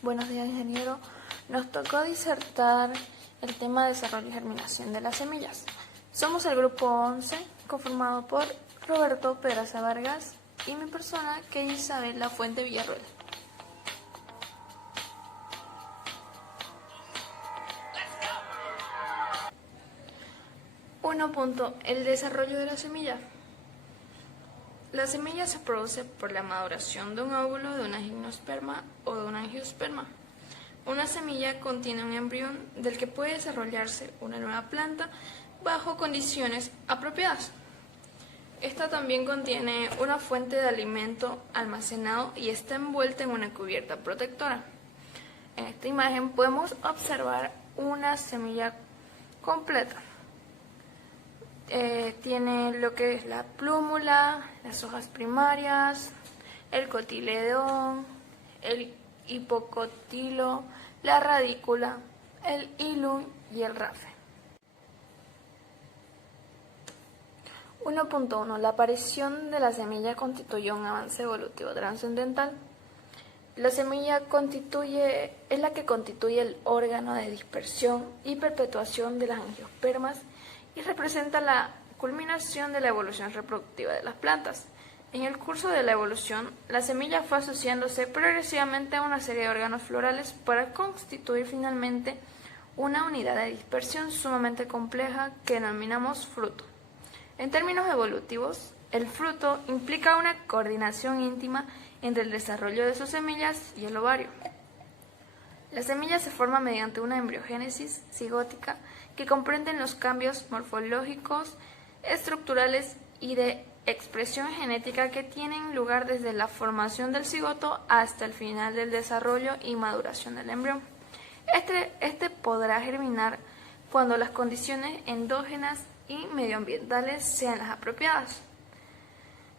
Buenos días, ingeniero. Nos tocó disertar el tema de desarrollo y germinación de las semillas. Somos el grupo 11, conformado por Roberto Pedraza Vargas y mi persona, que es Isabel La Fuente Villarruel. El desarrollo de la semilla. La semilla se produce por la maduración de un óvulo, de una gimnosperma o de un angiosperma. Una semilla contiene un embrión del que puede desarrollarse una nueva planta bajo condiciones apropiadas. Esta también contiene una fuente de alimento almacenado y está envuelta en una cubierta protectora. En esta imagen podemos observar una semilla completa. Tiene lo que es la plúmula, las hojas primarias, el cotiledón, el hipocotilo, la radícula, el hilum y el rafe. 1.1. La aparición de la semilla constituye un avance evolutivo trascendental. La semilla es la que constituye el órgano de dispersión y perpetuación de las angiospermas y representa la culminación de la evolución reproductiva de las plantas. En el curso de la evolución, la semilla fue asociándose progresivamente a una serie de órganos florales para constituir finalmente una unidad de dispersión sumamente compleja que denominamos fruto. En términos evolutivos, el fruto implica una coordinación íntima entre el desarrollo de sus semillas y el ovario. La semilla se forma mediante una embriogénesis cigótica que comprende los cambios morfológicos, estructurales y de expresión genética que tienen lugar desde la formación del cigoto hasta el final del desarrollo y maduración del embrión. Este podrá germinar cuando las condiciones endógenas y medioambientales sean las apropiadas.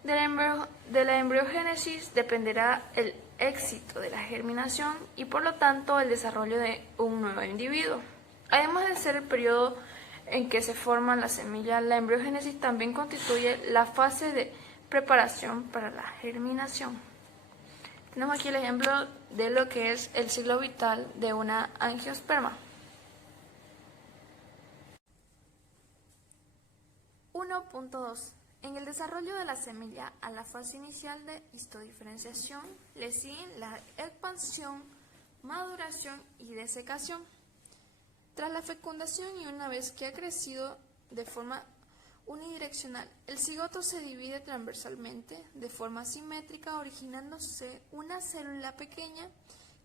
De la embriogénesis dependerá el éxito de la germinación y por lo tanto el desarrollo de un nuevo individuo. Además de ser el periodo en que se forma la semilla, la embriogénesis también constituye la fase de preparación para la germinación. Tenemos aquí el ejemplo de lo que es el ciclo vital de una angiosperma. 1.2. En el desarrollo de la semilla a la fase inicial de histodiferenciación le siguen la expansión, maduración y desecación. Tras la fecundación y una vez que ha crecido de forma unidireccional, el cigoto se divide transversalmente de forma simétrica, originándose una célula pequeña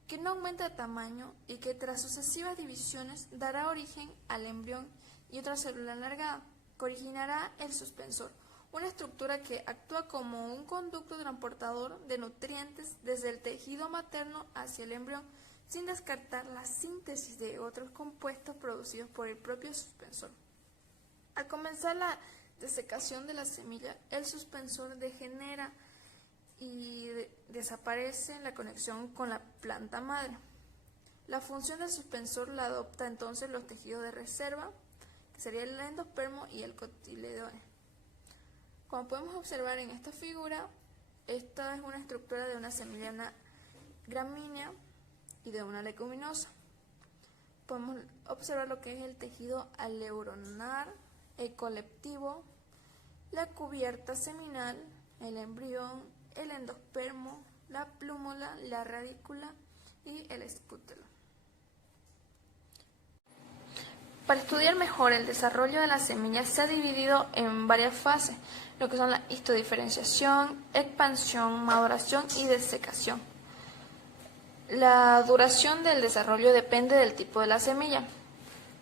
que no aumenta de tamaño y que tras sucesivas divisiones dará origen al embrión y otra célula alargada, que originará el suspensor, una estructura que actúa como un conducto transportador de nutrientes desde el tejido materno hacia el embrión, sin descartar la síntesis de otros compuestos producidos por el propio suspensor. Al comenzar la desecación de la semilla, el suspensor degenera y desaparece la conexión con la planta madre. La función del suspensor la adopta entonces los tejidos de reserva, que sería el endospermo y el cotiledón. Como podemos observar en esta figura, esta es una estructura de una semilla, una gramínea y de una leguminosa. Podemos observar lo que es el tejido aleuronar, el colectivo, la cubierta seminal, el embrión, el endospermo, la plúmula, la radícula y el escútelo. Para estudiar mejor el desarrollo de la semilla se ha dividido en varias fases, lo que son la histodiferenciación, expansión, maduración y desecación. La duración del desarrollo depende del tipo de la semilla.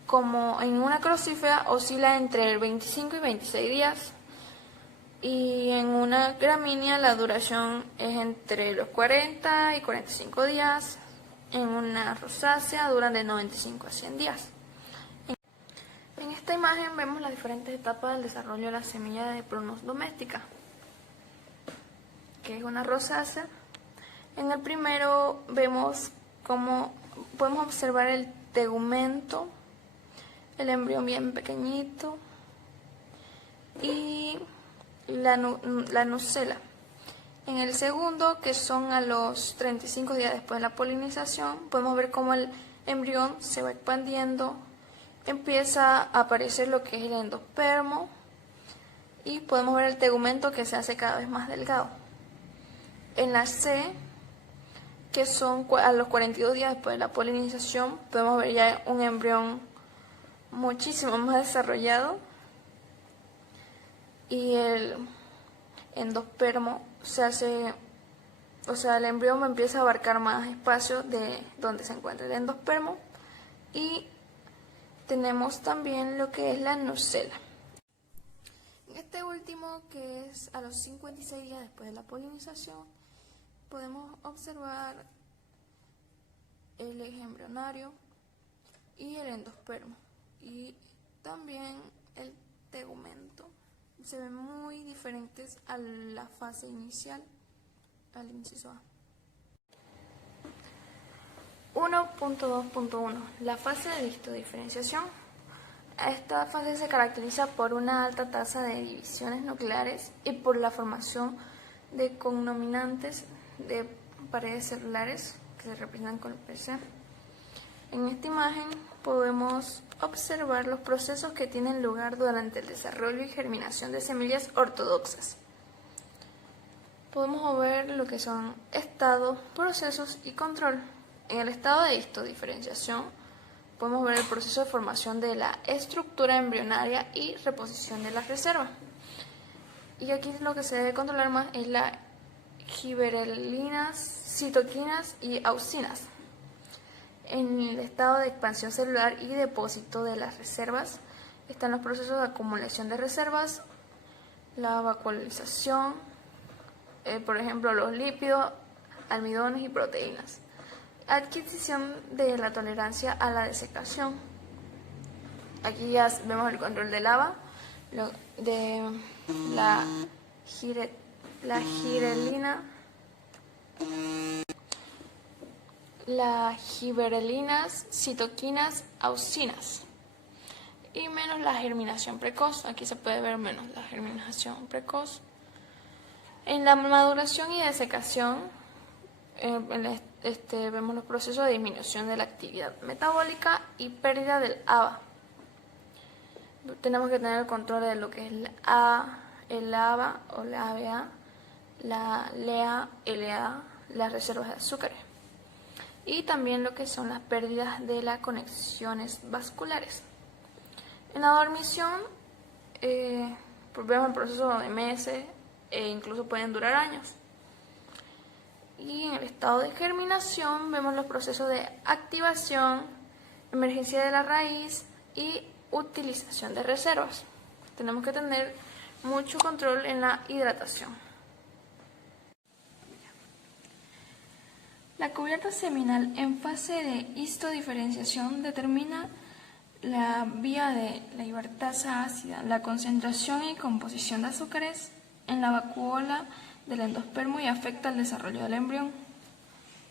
Como en una crocífera oscila entre el 25 y 26 días, y en una gramínea la duración es entre los 40 y 45 días, en una rosácea duran de 95 a 100 días. En esta imagen vemos las diferentes etapas del desarrollo de la semilla de Prunus domestica, que es una rosácea. En el primero vemos cómo podemos observar el tegumento, el embrión bien pequeñito y la nucela. En el segundo, que son a los 35 días después de la polinización, podemos ver cómo el embrión se va expandiendo, empieza a aparecer lo que es el endospermo y podemos ver el tegumento que se hace cada vez más delgado. En la C, que son a los 42 días después de la polinización, podemos ver ya un embrión muchísimo más desarrollado y el endospermo se hace, o sea, el embrión empieza a abarcar más espacio de donde se encuentra el endospermo. Y tenemos también lo que es la nucela. En este último, que es a los 56 días después de la polinización, podemos observar el eje embrionario y el endospermo y también el tegumento. Se ven muy diferentes a la fase inicial, al inciso A. 1.2.1. La fase de histodiferenciación. Esta fase se caracteriza por una alta tasa de divisiones nucleares y por la formación de connominantes de paredes celulares que se representan con el PC. En esta imagen podemos observar los procesos que tienen lugar durante el desarrollo y germinación de semillas ortodoxas. Podemos ver lo que son estados, procesos y control. En el estado de histodiferenciación podemos ver el proceso de formación de la estructura embrionaria y reposición de las reservas. Y aquí lo que se debe controlar más es la gibberelinas, citoquinas y auxinas. En el estado de expansión celular y depósito de las reservas están los procesos de acumulación de reservas, la vacuolización, por ejemplo los lípidos, almidones y proteínas. Adquisición de la tolerancia a la desecación. Aquí ya vemos el control del ABA, de la girelina, las gibberelinas, citoquinas, auxinas y menos la germinación precoz. Aquí se puede ver menos la germinación precoz. En la maduración y desecación vemos los procesos de disminución de la actividad metabólica y pérdida del ABA. Tenemos que tener el control de lo que es el ABA o la ABA, la LEA, LA, las reservas de azúcares. Y también lo que son las pérdidas de las conexiones vasculares. En la dormición vemos el proceso de meses e incluso pueden durar años. Y en el estado de germinación vemos los procesos de activación, emergencia de la raíz y utilización de reservas. Tenemos que tener mucho control en la hidratación. La cubierta seminal en fase de histodiferenciación determina la vía de la hipertasa ácida, la concentración y composición de azúcares en la vacuola del endospermo y afecta el desarrollo del embrión.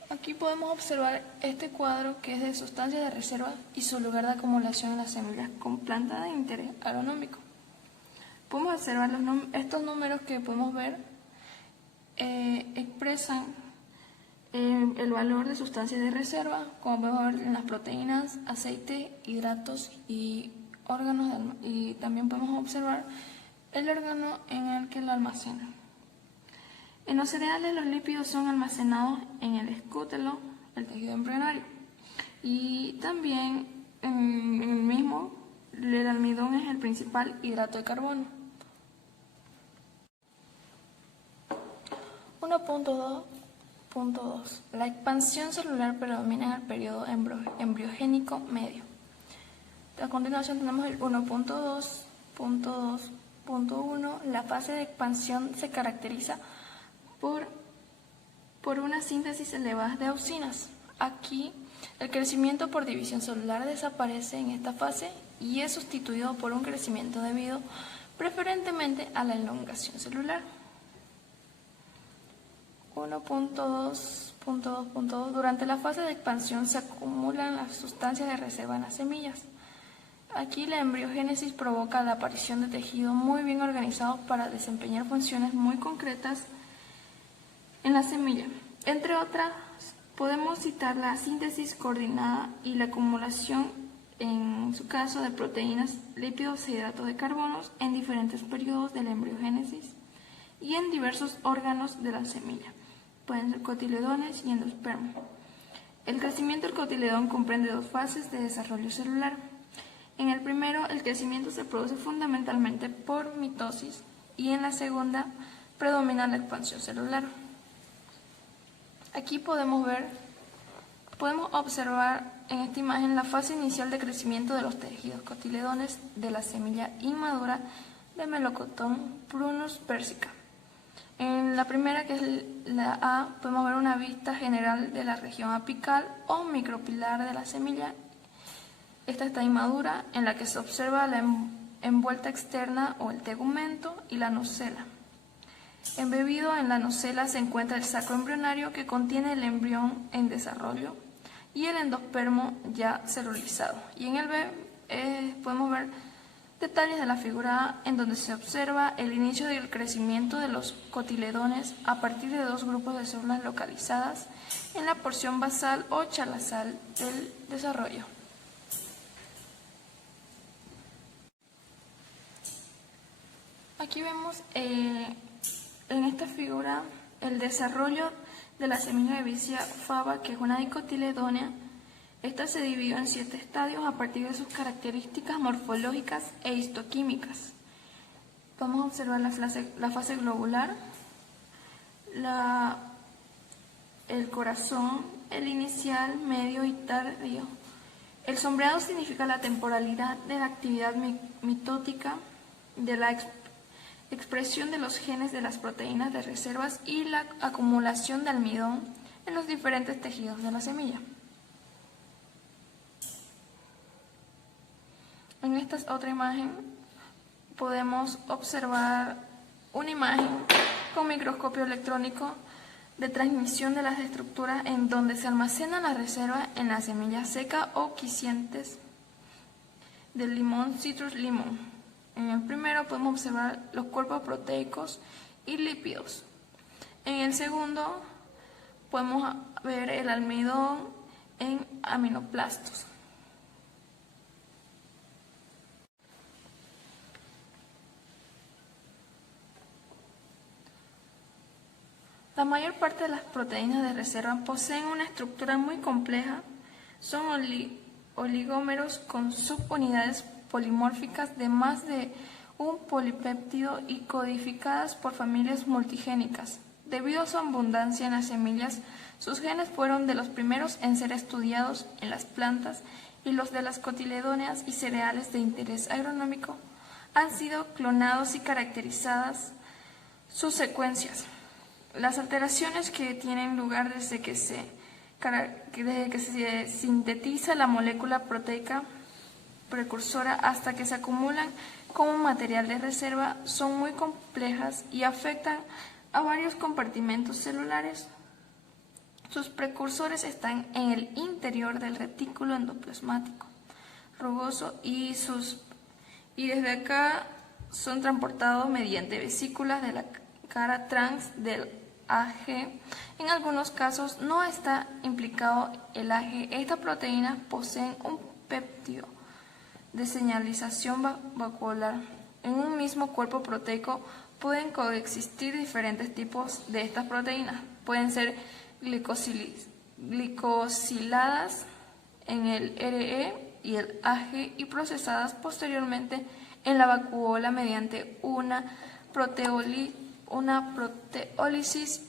Aquí podemos observar este cuadro que es de sustancias de reserva y su lugar de acumulación en las semillas con planta de interés agronómico. Podemos observar estos números que podemos ver expresan el valor de sustancias de reserva, como podemos ver en las proteínas, aceite, hidratos y órganos, y también podemos observar el órgano en el que lo almacenan. En los cereales los lípidos son almacenados en el escútelo, el tejido embrionario, y también en el mismo el almidón es el principal hidrato de carbono. 1.2. La expansión celular predomina en el periodo embriogénico medio. A continuación tenemos el 1.2.2.1. La fase de expansión se caracteriza por una síntesis elevada de auxinas. Aquí el crecimiento por división celular desaparece en esta fase y es sustituido por un crecimiento debido preferentemente a la elongación celular. 1.2.2.2. Durante la fase de expansión se acumulan las sustancias de reserva en las semillas. Aquí la embriogénesis provoca la aparición de tejidos muy bien organizados para desempeñar funciones muy concretas en la semilla. Entre otras, podemos citar la síntesis coordinada y la acumulación, en su caso, de proteínas, lípidos e hidratos de carbono en diferentes periodos de la embriogénesis y en diversos órganos de la semilla. Pueden ser cotiledones y endospermo. El crecimiento del cotiledón comprende dos fases de desarrollo celular. En el primero, el crecimiento se produce fundamentalmente por mitosis y en la segunda predomina la expansión celular. Aquí podemos observar en esta imagen la fase inicial de crecimiento de los tejidos cotiledones de la semilla inmadura de Melocotón prunus persica. En la primera, que es la A, podemos ver una vista general de la región apical o micropilar de la semilla. Esta está inmadura, en la que se observa la envuelta externa o el tegumento y la nocela. Embebido en la nocela se encuentra el saco embrionario, que contiene el embrión en desarrollo, y el endospermo ya celulizado. Y en el B podemos ver detalles de la figura A, en donde se observa el inicio del crecimiento de los cotiledones a partir de dos grupos de células localizadas en la porción basal o chalazal del desarrollo. Aquí vemos en esta figura el desarrollo de la semilla de Vicia faba, que es una dicotiledónea. Esta se dividió en 7 estadios a partir de sus características morfológicas e histoquímicas. Vamos a observar la fase globular, el corazón, el inicial, medio y tardío. El sombreado significa la temporalidad de la actividad mitótica, de la expresión de los genes de las proteínas de reservas y la acumulación de almidón en los diferentes tejidos de la semilla. En esta otra imagen podemos observar una imagen con microscopio electrónico de transmisión de las estructuras en donde se almacenan las reservas en la semilla seca o quicientes del limón Citrus limón. En el primero podemos observar los cuerpos proteicos y lípidos. En el segundo podemos ver el almidón en aminoplastos. La mayor parte de las proteínas de reserva poseen una estructura muy compleja. Son oligómeros con subunidades polimórficas de más de un polipéptido y codificadas por familias multigénicas. Debido a su abundancia en las semillas, sus genes fueron de los primeros en ser estudiados en las plantas, y los de las cotiledóneas y cereales de interés agronómico han sido clonados y caracterizadas sus secuencias. Las alteraciones que tienen lugar desde que se sintetiza la molécula proteica precursora hasta que se acumulan como material de reserva son muy complejas y afectan a varios compartimentos celulares. Sus precursores están en el interior del retículo endoplasmático rugoso y desde acá son transportados mediante vesículas de la cara trans del AG. En algunos casos no está implicado el AG. Estas proteínas poseen un péptido de señalización vacuolar. En un mismo cuerpo proteico pueden coexistir diferentes tipos de estas proteínas. Pueden ser glicosiladas en el RE y el AG y procesadas posteriormente en la vacuola mediante una proteólisis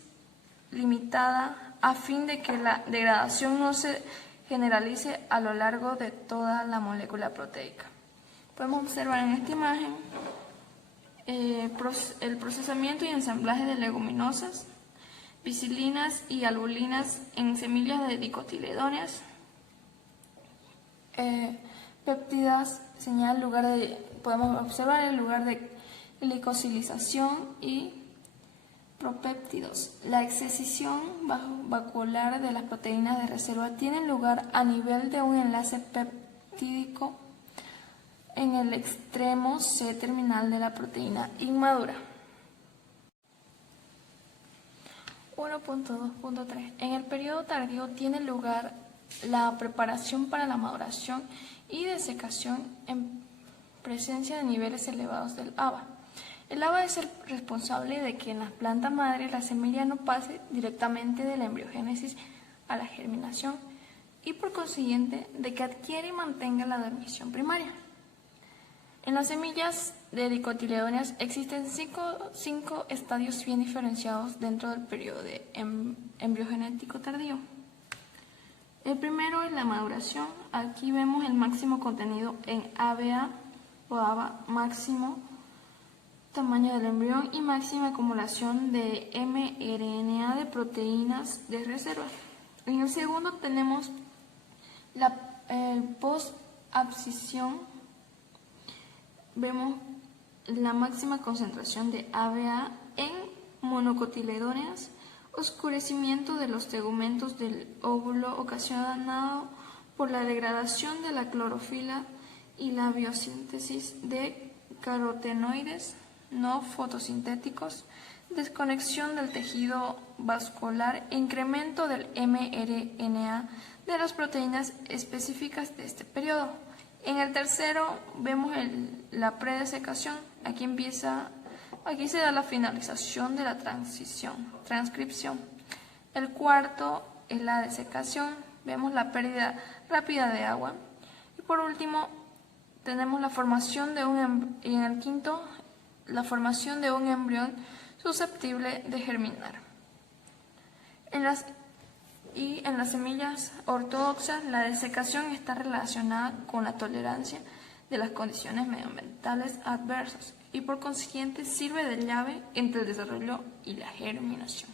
limitada, a fin de que la degradación no se generalice a lo largo de toda la molécula proteica. Podemos observar en esta imagen el procesamiento y ensamblaje de leguminosas, piscilinas y albulinas en semillas de dicotiledóneas. Péptidas señala el lugar podemos observar el lugar de glicosilización y propéptidos. La excesión vacuolar de las proteínas de reserva tiene lugar a nivel de un enlace peptídico en el extremo C terminal de la proteína inmadura. 1.2.3. En el periodo tardío tiene lugar la preparación para la maduración y desecación en presencia de niveles elevados del haba. El haba es el responsable de que en la planta madre la semilla no pase directamente de la embriogénesis a la germinación y por consiguiente de que adquiere y mantenga la dormición primaria. En las semillas de dicotiledóneas existen cinco estadios bien diferenciados dentro del periodo de embriogenético tardío. El primero es la maduración. Aquí vemos el máximo contenido en ABA o ABA, máximo tamaño del embrión y máxima acumulación de mRNA de proteínas de reserva. En el segundo tenemos la post-abscisión. Vemos la máxima concentración de ABA en monocotiledóneas, oscurecimiento de los tegumentos del óvulo ocasionado por la degradación de la clorofila y la biosíntesis de carotenoides no fotosintéticos, desconexión del tejido vascular e incremento del mRNA de las proteínas específicas de este periodo. En el tercero vemos la predesecación. Aquí se da la finalización de la transcripción. El cuarto es la desecación. Vemos la pérdida rápida de agua. Y por último tenemos la formación de y en el quinto la formación de un embrión susceptible de germinar. En las semillas ortodoxas, la desecación está relacionada con la tolerancia de las condiciones medioambientales adversas y por consiguiente sirve de llave entre el desarrollo y la germinación.